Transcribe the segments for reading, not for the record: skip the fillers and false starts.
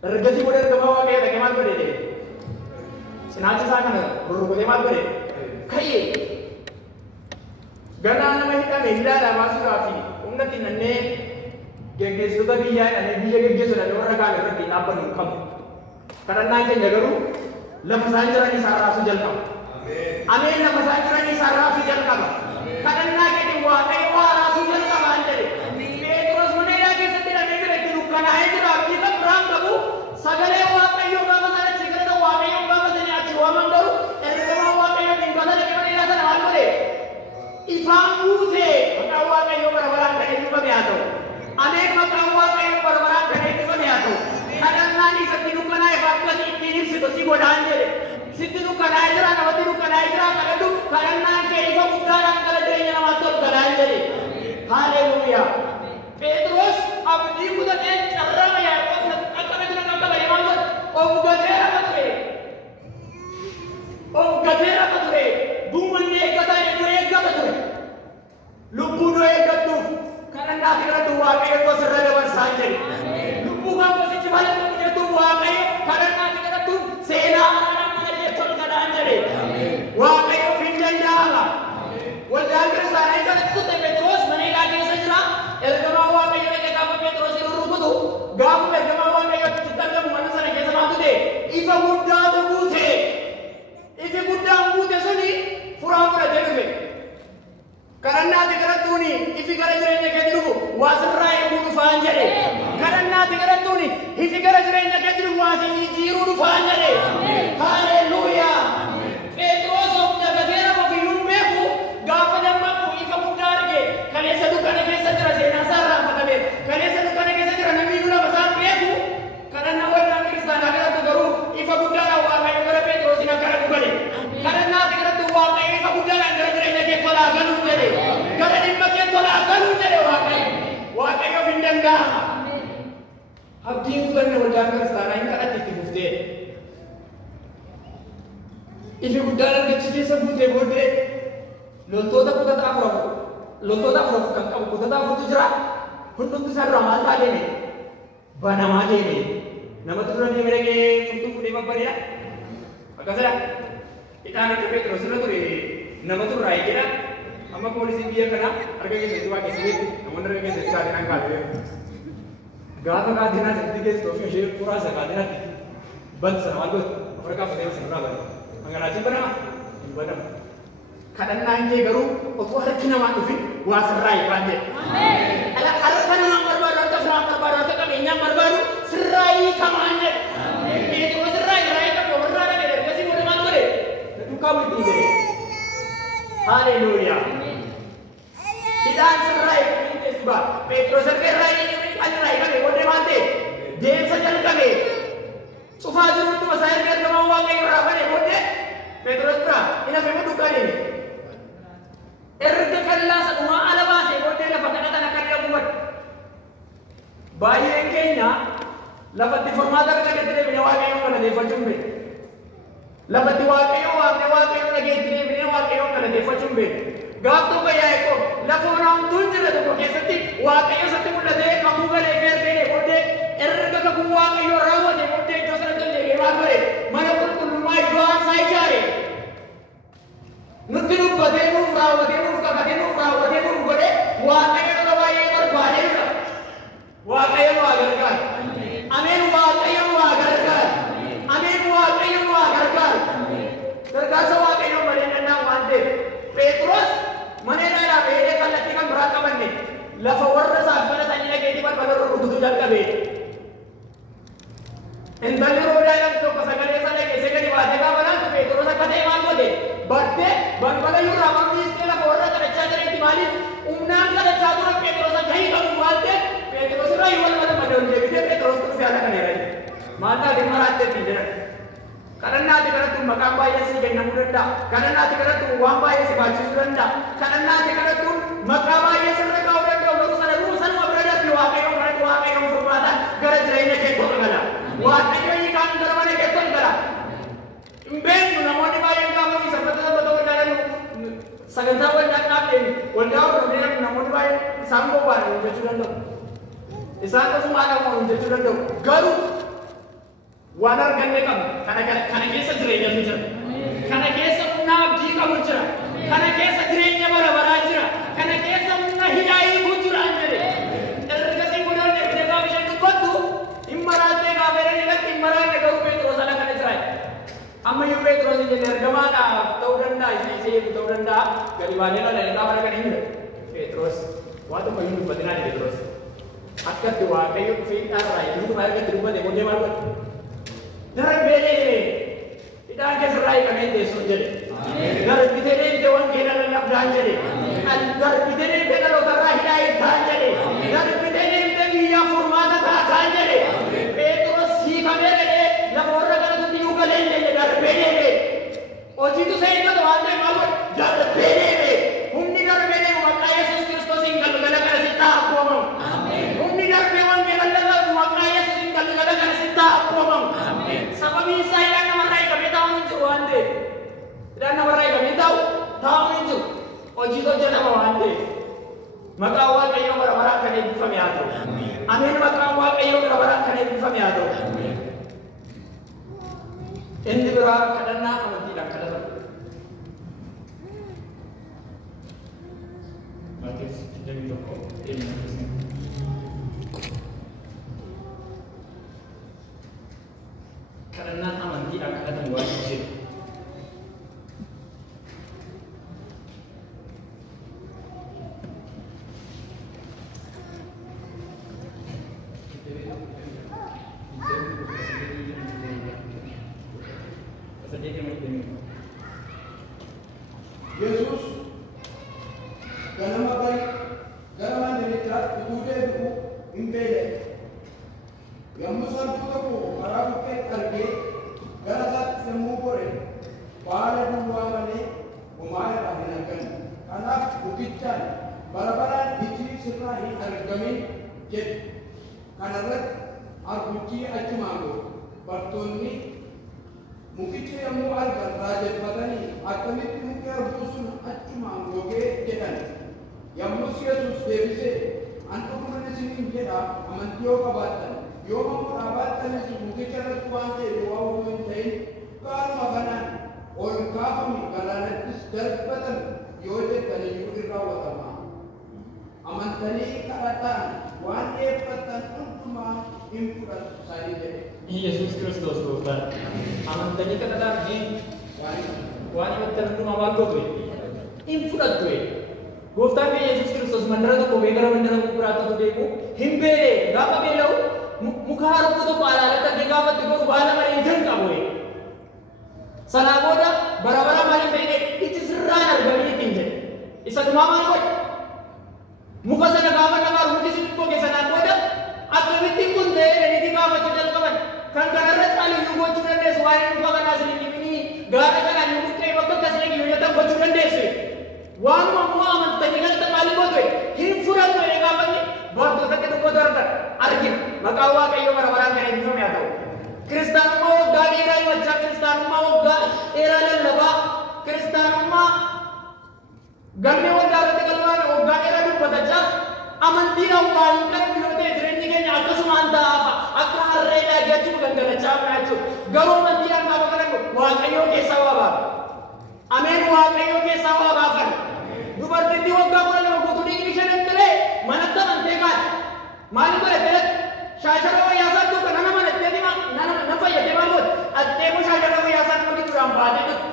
Ergasi boleh kemawa kayak bagaimana boleh deh. Sengaja sana bagaimana boleh. Kayak gana nama kita mila lah masuk rafi. Umnati nanne gege sudah biaya, nanne biaya gege sudah orang kaya berarti apa nih kamu? Karena nanti jagaru, lepas saja ni sarah sujal kamu. Amin lepas saja ni sarah sujal kamu. Karena nanti di wakai wara sujal kamu anda deh. Terus mana lagi setiap minggu itu lukan aja lah kita perang kamu. Sagale wakai yang kamu sana cekar itu wakai yang kamu sana aci waman baru. Erga wakai yang tinggal sana kita ni rasa nama boleh. Ifamu deh, maka wakai yang berbarang kan itu kami atau. Amin maka wakai yang berbarang kan itu kami atau. Karena nanti setiap lukan aja fakta ini situasi bodoh aja deh. Setiap lukan aja lah, nawati lukan aja lah. Karena nanti itu bukan kalau dia yang nawatur kan aja deh. Haleluya. Petrus abdi muda deh cara ya. Oh gatera betul. Buman dia kata yang mereka betul. Lupu dua katu. Karena nanti kalau dua kayu kau serada bersanja. Lupu kamu sih cuma yang punya dua kayu. Karena nanti kalau tu sena orang mana dia cakap keadaan jadi. Wah kayu pinjam jalan. Walau kerana saya kalau tu Petrus mereka lagi saja. Ergama wah kayu mereka kamu Petrus itu rupu tu. Gamu ergama wah kayu kita kamu mana sana kita sama tu deh. Ifa muda tu buce. Ifa muda buce sini. Fura jadi. Karena nanti kalau tu ni, ifi kalau jadi nak jadi rupu. Wasrai bunuh fanya deh. Karena nanti kalau tu ni, ifi kalau jadi nak jadi rupu. Wasai jiru rupu fanya deh. Haleluya. Petrus sudah bergerak mau film beku. Gapa yang mampu ifa muda lagi. Kalian satu kali kita cerah saya nasara apa kabar. Kalian satu kali kita cerah nabi gula besar beku. Karena nawai nabi sana kalau tu baru ifa muda awak kayu kalau Petrus ini kalau bukan. Karena nanti kalau tu awak kayu ifa muda kan gara-gara jadi pola ganun jadi. Karena di bagian pola ganun jadi awak kayu pindang dah. Abdi bukan wajar sana ini kalau titik bukti. Ifi muda lagi cerita sebutnya borde. Lonto tak kuda tak afrof. Lonto tak afrof kan kamu kuda tak afrof tu jerah. Untuk tu saya ramal tadi ni. Bana mati ni. Nama tu orang ni mereka untuk putih apa dia? Agak salah. Kita anak tu Petrus tu ni. Nama tu Rai kira. Amma polisi dia kena. Harga kita itu lagi sedikit. Namun harga kita itu ada nangkal dia. Gata ka dina sedikit tu macam pura sekat dina. Band sama tu. Mereka putih sama lah. Anggaran berapa? Berapa? Kadang nanti garu, aku ada kena matu fit, wasrai pande. Amin. Alat kan orang berbaru atau orang berbaru atau kami yang berbaru, serai kamane. Amin. Itu serai, serai kamu berada di dalam kasih muda matu deh. Itu kamu tinggal. Haleluya. Tidak serai ini sebab Petrus serai ini kan serai kami muda mati. Dia saja kami. Sufajur itu saya biar kamu wangi berapa nih muda. Petrus berapa? Ini memang duka ini. Erga kalla sa uma alaba se bote la fakana tan kalla buat bayi engkenya la fatti formata ka kete bine wa kayo kana de fachumbe la fatti wa kayo la gete bine wa kayo kana de fachumbe gapto kaya eko la fona tunjira to ke satti wa kayo satti mulla de kamuga le fer bine bote erga ka kuwa kayo rawa de bote jo sara to de wa kare mana kul mai dua sai jare Nutinu badenu frau badenu gode wakaya lo bayi berbalik wakaya lo agarkan amin wakaya lo agarkan amin wakaya lo agarkan terkasa wakaya lo menenang mande Petrus menenang lah beda kalau kita beraka mande lafa warna saat mana tanya lagi di mana baru untuk tujuan kabe entahnya roda yang tu pasangan desa lagi segala wajah kawan tu Petrus akan emang gode Barte, bagaimana you ramah ni istilah orang kerja dari timali, umnan kerja tu orang Petrus sahaja kamu buatnya, Petrus itu iwan mana mana dia Petrus tu siapa kan dia, mana dia marah tidak, karena nanti kalau tu makan bayar si jenang rendah, karena nanti kalau tu uang bayar si baju rendah, karena nanti kalau tu makan bayar si rendah orang dia urusan apa berada di wakai yang berpatan, kerja ini keton kala, wakai ini kan kerana keton kala. Ben namun dibayar kamu ni betul dalam segentawan dan natin wala orang namun dibayar sanggup baru berjualan dong. Isang semua orang mau berjualan dong. Garu waan arganne qabna. Kana keessa jireenyatu jira. Kana keessa humna abdii qabu jira. Kana keessa jireenya bara baraa jira. Kana keessa humna hidhaa hiikuu jira jedhe. Ergasii guddanne biyya gaafa isheen dubbattu hin maraatee gaafa jedhanii irratti hin maraanne garuu Phexros ala kana jira. Ammayyuu Phexros jenne ergamaadhaaf ta'uu danda'a, isa ta'uu danda'a. Gadi baanee dhala gaafa kana hin jiru. Phexros waa tokko hin dubbatinaa Phexros. Akkatti Waaqayyo dhufee hidhaarraa idduma argatti dubbate booddee maal godhe? Darbee hidhaan keessarraa hiikamee teessuun jedhe. Darbitee deemtee wangeela lallabdaan jedhe. Darbitee deemtee dhalootarraa hidhaa hiiktaan jedhe. Darbitee deemtee biyyaaf furmaata taataan jedhe. Phexros hiikamee jedhee lafa warra kanatti iyyuu galee jedhe darbee deemee. Hojiitu isa eeggatu waan ta'eef maal godhe? Darbee deemee. Humni darbee deemu maqaa Yesuus Kiristoosiin galgala kana sitti haa abboomamu. Humni darbee wangeela lallabu maqaa Yesuusiin galgala kana sitti haa abboomamu. Sababiin isaa hidhaan namarraa hiikamee taa'uun hin jiru waan ta'eef. Hidhaan namarraa hiikamee taa'uun hin jiru. Hojii hojjetama waan ta'eef. Maqaan Waaqayyoo bara baraan kan eebbifame haa ta'u. Ameen. Maqaan Waaqayyoo bara baraan kan eebbifame haa ta'u. Inni biraa kadhannaa amantiidhaan kadhatama. Maatiiwwan 21 kadhannaan amantiidhaan kadhatamu waan ishee. Yesus ganama mandiricha utuu deebi'u hin beekne. Yommuu sarbu tokko karaa bukkee argee gara isaatti sammuu gore baala duwwaa malee homaa irraa hin arganne. Kanaaf bukichaan bara baraan iji sirraa hin argamin jedhe. Kana irratti arguchii achumaan goge. Bartoonni mukicha yommuu argan raajeffatanii akkamitti muki arguu sun achumaan gogee jedhan. Yommus Yesuus deebisee an dhuguman isiniin jedha amantii yoo qabaattan yoo mammoo dhaabattanis mukicha irratti waan ta'e du'aa utuu hin ta'in kaanuma kanaan ol kaafame galaanattis darbatan yoo jettan iyyuu in raawwatama. Amantanii kadhataan waan dhiyeeffattan hundumaa hin fudhatu isaanii jedhe. Yesuus Kiristoos gooftaan. Amantanii kadhataan waan himattan hundumaa maal gootu? Hin fudhattu. Gooftaan keenya Yesuus Kiristoos mandara tokko gara mandara biraatti deemu hin beele gaafa beela'u muka harbuu tokko alaalatti argee gaafa itti godhu baala malee ijaan qabu. Sanaa booda bara bara maaliin beekee iji sirraan argamee ittiin jedhe. Isa dhumaa maal godhe? Muka sana gaafa namaa muki sun goge sanaa booda akkamittiin kun ta'ee dheedhii gaafachuu jalqaban. Kan kanarra caaliyyuu gochuu dandeessu waa'ee muka kanaa isin dhibinii gaara kanaan yoo buqqee bakka akkasii yoo hojjetan gochuu dandeessu. Waanuma immoo amantanii galata maalii gootu hin fudhattu jedhee gaafanni barattootatti dubbatu argina. Maqaan Waaqayyoo bara baraan kan eebbifame haa ta'u. Kiristaanummaa waggaa dheeraa himachaa, kiristaanummaa waggaa dheeraa lallabaa, kiristaanummaa galmee waggaa irratti galmaan waggaa dheeraa dubbatachaa amantiidhaan waan hin qabne ta'e jireenyi keenya akkasumaan ta'aafa akka harree daagachuu gangalachaa jechuudha. Garuu amantiidhaan gaafa kadhannu Waaqayyoo keessaa waa baafa. Ameen. Waaqayyoo keessaa waa baafan. Dubartittii waggaa 12 guutuu dhiigni ishee dandalee manatti amantee kaate. Maaliif godhattee shaashara wayyaasaa duuba nana manattee na fayyadee maal godhe? Atteemuu shaashara wayyaasaa nama gidduudhaan baatee jiru.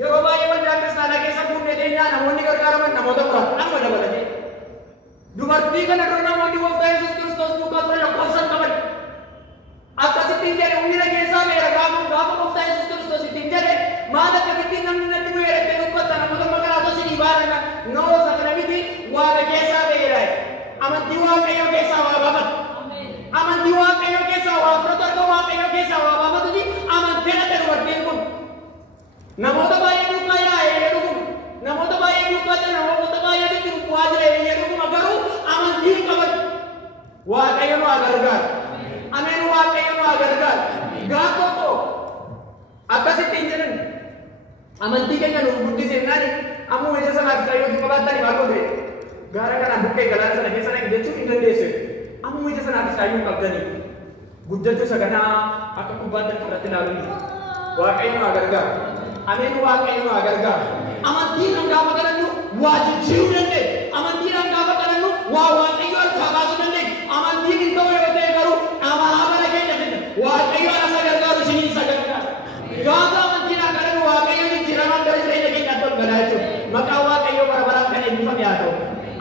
Yeroo baay'ee waldaa kiristaanaa keessa buunee deenyaa namoonni gargaaraman namoota muraasa nama dabalatee. Dubartii kana dura namoonni gooftaa Yesuus Kiristoos duukaa ture lakkoofsan qaban. Akkasittiin jedhe humni keessaa beera gaafa gooftaa Yesuus Kiristoos ittiin jedhe maal akkamittiin namni natti nu heerattee dubbatta namoota magaalaa isinii baadana noo sakana miti waaqa keessaa beera. Amantii Waaqayyoo keessaa waa baafatu. Amantii Waaqayyoo keessaa waa fudhatu arga Waaqayyoo keessaa waa baafatuti amantee dhatte dubartiin kun. Namoota baay'ee duukaa yaa'ee dhuguma. Namoota baay'ee duukaa jira namoota baay'ee dhuguma bu'aa jira dhuguma garuu amantii qabatu. Waaqayyo nu haa gargaaru. Ameen. Waaqayyo nu haa gargaaru. Gaafa tokko akkasittiin jedhan amantii keenya nuuf guddiseennaani ammoo ija sanaaf Waaqayyoo qabaattani maal godhe? Gaara kanaan buqqee galaana sana keessa naqe jechuun hin dandeessu. Ammoo ija sanaaf Waaqayyoo qabdani. guddatu saganaa akka kubbaatti irratti ilaalu waaqayyo nu gargaaru. Ameen waaqayyo nu gargaaru. Amantiin gaafa kadhannu waa jijjiiruu dandeenya. Amantiin gaafa kadhannu waa waaqayyo harkaa baasuu dandeenya. Amantiin hin ta'u yoo ta'e garuu amala keenya fidna. Waaqayyo ana gargaaru isiniin gargaara. Gaafa amantiin kadhannu waaqayyo jijjiiramaa gara jireenya keenyaatti ol galaa jechuudha. Maqaan waaqayyo bara baraan kan eebbifame haa ta'u.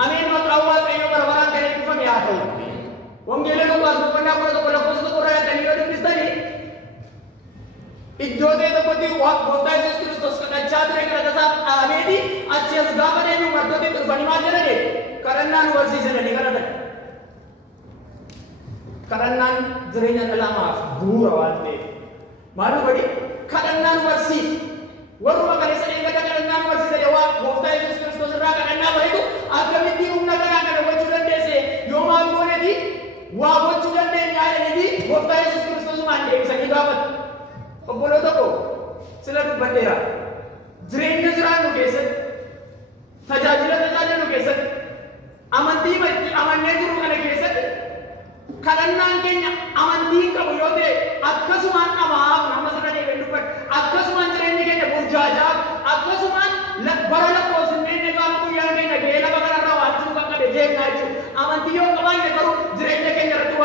Ameen maqaan waaqayyo bara baraan kan eebbifame haa ta'u. Wangeela Luqaas boqonnaa 11 lakkoofsa 1 yoo dubbistanii iddoo ta'e tokkotti gooftaa Yesuus Kiristoos kadhachaa ture kadhata isaa dhaabeeti achi as gaafa deemu martoonni dhufanii maal jedhani kadhannaa nu barsiisananii kadhatan. Kadhannaan jireenya dhala namaaf bu'uura waan ta'eef maal godhi kadhannaa nu barsiisa. Warruma kaleessa eeggata kadhannaa nu barsiisanii waa gooftaa Yesuus Kiristoos irraa kadhannaa bareedu akkamitti humna kanaa kana gochuu dandeesse yoo maal gooneeti waa gochuu dandeenya jedhanii gooftaa Yesuus Kiristoos maal deebisanii gaafatu. Obboloota koo sila dubbadheera jireenya jiraannu keessatti tajaajila tajaajilu keessatti amantii amannee jiru kana keessatti kadhannaan keenya amantii qabu yoo ta'e akkasumaan dhamaaf nama sana deebiin dubbadhe akkasumaan jireenyi keenya burjaajaaf akkasumaan bara lakkoofsinnee gaafa guyyaan keenya gahee lafa kanarraa waan jiru kan qabe deemnaa jechuudha. Amantii yoo qabaanne garuu jireenya keenya irratti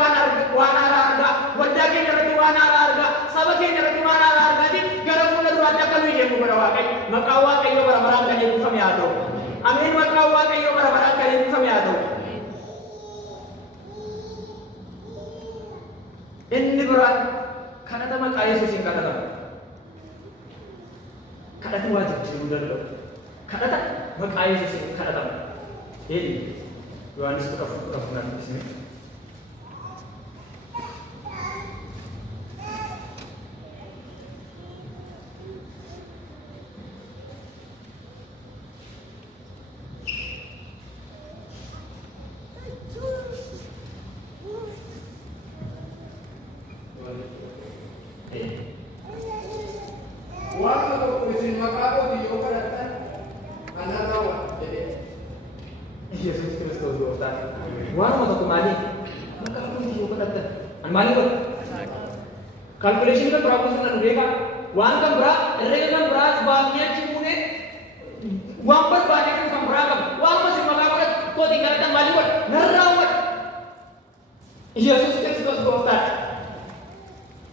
waan haaraa argaa waldaa keenya irratti waan haaraa argaa saba keenya irratti waan haaraa argaatiin gara fuula duraatti akka nuyi deemnu bara waaqayyo maqaan waaqayyo bara baraan kan eebbifame haa ta'u. Ameen maqaan waaqayyo bara baraan kan eebbifame haa ta'u. Inni biraan kadhata maqaa Yesuusiin kadhatama. Kadhata waa jijjiiruu danda'u. Kadhata maqaa Yesuusiin kadhatama. Eedhi Yohaannis 14 ismi. Calculation kan berapa sudah mereka? Wan kan berapa? Mereka kan berapa? Sebabnya cimune wan berbanyak kan berapa? Wan masih melakukan kau tinggalkan balik buat nerawat. Yesus Kristus Tuhan.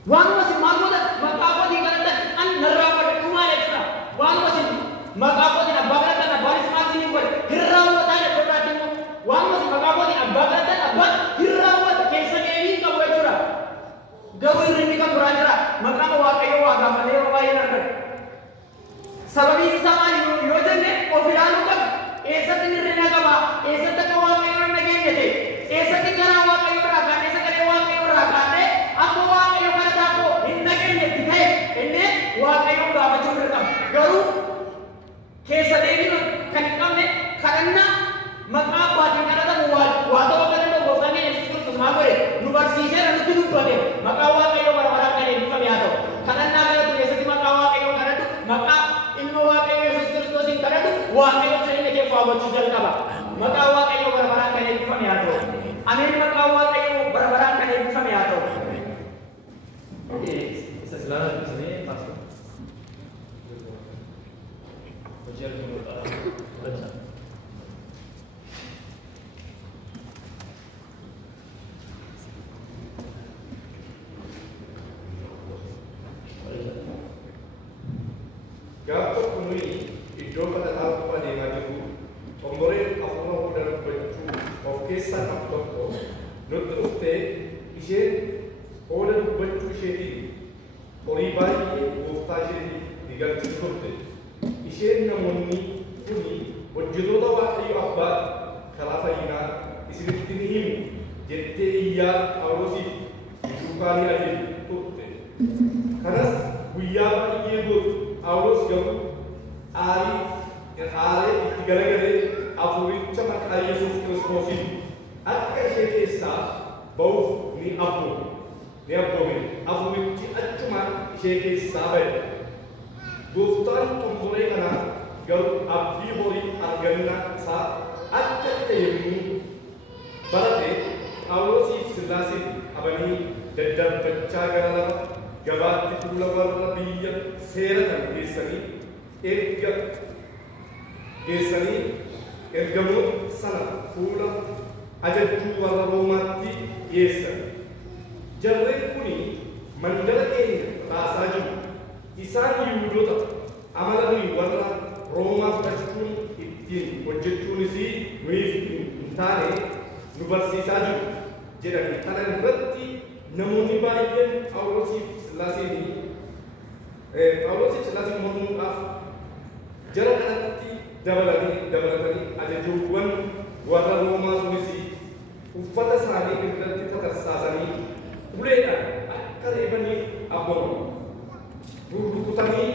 Wan masih melakukan maka apa tinggalkan an nerawat rumah ekstra. Wan masih maka apa tidak bagatan baris masih buat nerawat aja berarti. Wan masih maka apa tidak bagatan abad nerawat kesanya ini kau bercurah. Gawin rin kan berajara, maka waaqayyo waaqa malee baay'ee argan. Sababiin isaa maali yoo jenne ofiidhaan qaba. Eessatti hirrina qaba? Eessatti akka waaqayyo hin nageenye ta'e? Eessatti garaa waaqayyo irraa kaanee eessa galee waaqayyo irraa kaanee akka waaqayyo kana taakoo hin nageenyetti ta'e inni waaqayyo gaafachuu dirqama. Garuu keessa deebiin kan hin qabne kadhannaa maqaa abbaatiin kadhatamu waa ta'uu akka danda'u gooftaan keenya Yesuus Kiristoos maal godhe nu barsiiseera nutti dubbate. Maqaa waaqayyo bara baraan kan eebbifame haa ta'u. Kadhannaa kadhatu keessatti maqaa waaqayyo kadhatu maqaa ilma waaqayyo Yesuus Kiristoosiin kadhatu waaqayyo jireenya kee fawwachuu jalqaba. Maqaa waaqayyo bara baraan kan eebbifame haa ta'u. Ameen maqaa waaqayyo bara baraan kan eebbifame haa ta'u. Isa silaa dubbisnee maasoo. Hojii argamu ta'a. Gaafa kunii iddoo kadhataaf adeemaa jiru xomboreen afurama hunda dubbachuu of keessaa qabu tokko nutti dhuftee isheen hoola dubbachuu isheetiin horii baay'ee gooftaa isheetiin digalchuu turte. Isheen namoonni kuni hojjetoota waaqayyo abbaa karaa fayyinaa isinitti ni himu jettee iyyaa Phaawulosiif duukaanii adeemu turte. Kanas guyyaa baay'ee gootu. Phaawulos garuu aaree itti garagalee afuricha maqaa Yesuus Kiristoosiin akka ishee keessaa ba'uuf ni abboome. Afurichi achumaan ishee keessaa ba'e. Gooftaan xomboree kanaa garuu abdii horii argannaa isaa akka ta'e yommuu barate Phaawulosiif Sillaaseen qabanii daddarbanii dhaabachaa gara lafa gabaatti fuula warra biyya seera kan geessanii ergamoota sana fuula ajajjuu warra Roomaatti dhiyeessan. Jarreen kuni mandara keenya raasaa jiru. Isaan Yihuudoota amala nuyi warra Roomaa fudhachuun ittiin hojjechuunis nuyiif hin taane nu barsiisaa jiru jedhani. Kana irratti namoonni baay'een Phaawulosiif Sillaaseen mormuudhaaf jara kanatti dabalatanii ajajuuwwan warra Roomaa sunis uffata isaanii irratti tatarsaasanii uleedhaan akka reebaniif abbooma. Rukutanii